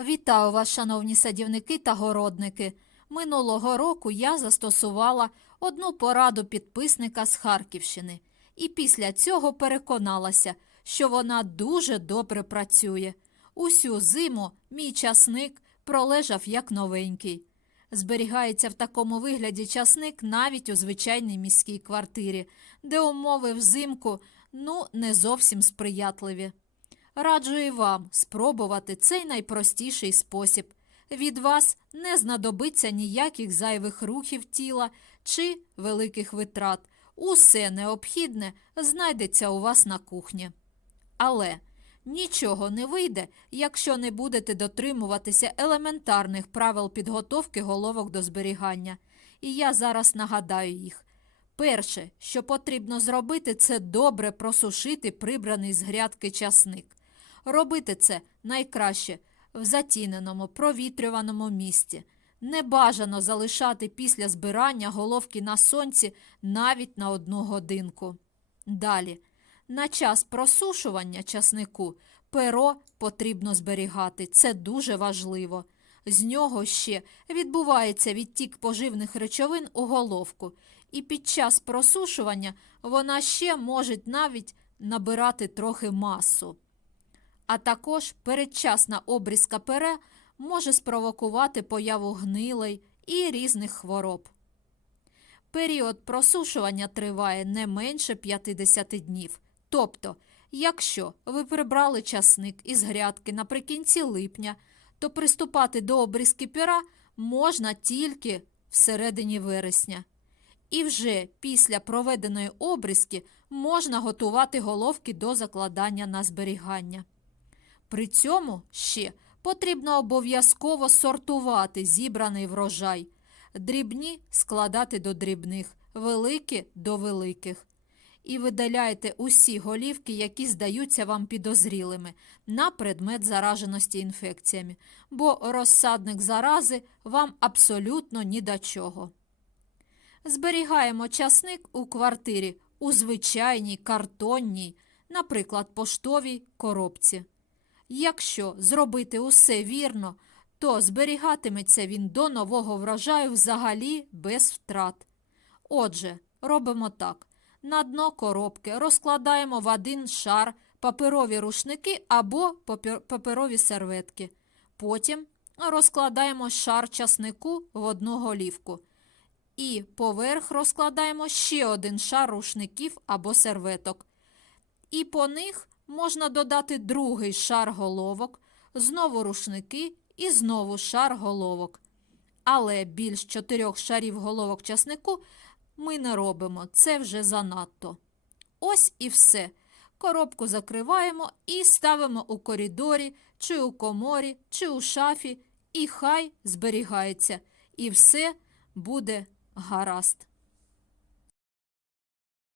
Вітаю вас, шановні садівники та городники. Минулого року я застосувала одну пораду підписника з Харківщини, і після цього переконалася, що вона дуже добре працює. Усю зиму мій часник пролежав як новенький. Зберігається в такому вигляді часник навіть у звичайній міській квартирі, де умови взимку ну не зовсім сприятливі. Раджу і вам спробувати цей найпростіший спосіб. Від вас не знадобиться ніяких зайвих рухів тіла чи великих витрат. Усе необхідне знайдеться у вас на кухні. Але нічого не вийде, якщо не будете дотримуватися елементарних правил підготовки головок до зберігання. І я зараз нагадаю їх. Перше, що потрібно зробити, це добре просушити прибраний з грядки часник. Робити це найкраще в затіненому, провітрюваному місці. Не бажано залишати після збирання головки на сонці навіть на одну годинку. Далі, на час просушування часнику перо потрібно зберігати. Це дуже важливо. З нього ще відбувається відтік поживних речовин у головку, і під час просушування вона ще може навіть набирати трохи масу. А також передчасна обрізка пера може спровокувати появу гнилей і різних хвороб. Період просушування триває не менше 50 днів. Тобто, якщо ви прибрали часник із грядки наприкінці липня, то приступати до обрізки пера можна тільки всередині вересня. І вже після проведеної обрізки можна готувати головки до закладання на зберігання. При цьому ще потрібно обов'язково сортувати зібраний врожай, дрібні складати до дрібних, великі до великих. І видаляйте усі голівки, які здаються вам підозрілими, на предмет зараженості інфекціями, бо розсадник зарази вам абсолютно ні до чого. Зберігаємо часник у квартирі у звичайній картонній, наприклад, поштовій коробці. Якщо зробити усе вірно, то зберігатиметься він до нового врожаю взагалі без втрат. Отже, робимо так: на дно коробки розкладаємо в один шар паперові рушники або паперові серветки. Потім розкладаємо шар часнику в одну голівку. І поверх розкладаємо ще один шар рушників або серветок. І по них можна додати другий шар головок, знову рушники і знову шар головок. Але більш чотирьох шарів головок часнику ми не робимо, це вже занадто. Ось і все. Коробку закриваємо і ставимо у коридорі, чи у коморі, чи у шафі, і хай зберігається, і все буде гаразд.